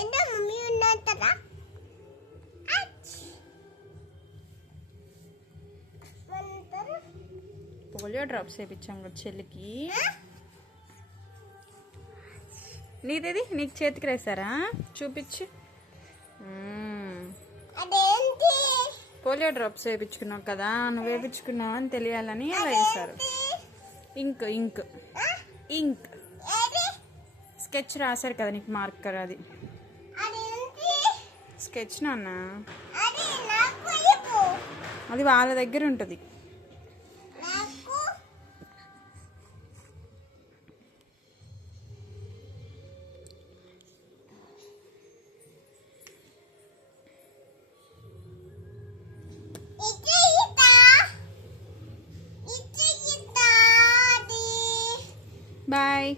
ఏంటో mummy ఉన్నంతరా polio drops వేయించాం కదా చెల్లికి. నీదేది నీకు చేతికి రాసారా? చూపించి. పోలియో డ్రాప్స్ వేయించుకున్నావు కదా, నువ్వు వేయించుకున్నావు అని తెలియాలని అలా వేశారు. ఇంక్ ఇంక్ ఇంక్ స్కెచ్ రాశారు కదా నీకు మార్కర్, అది స్కెచ్ నాన్న, అది వాళ్ళ దగ్గర ఉంటుంది. Bye.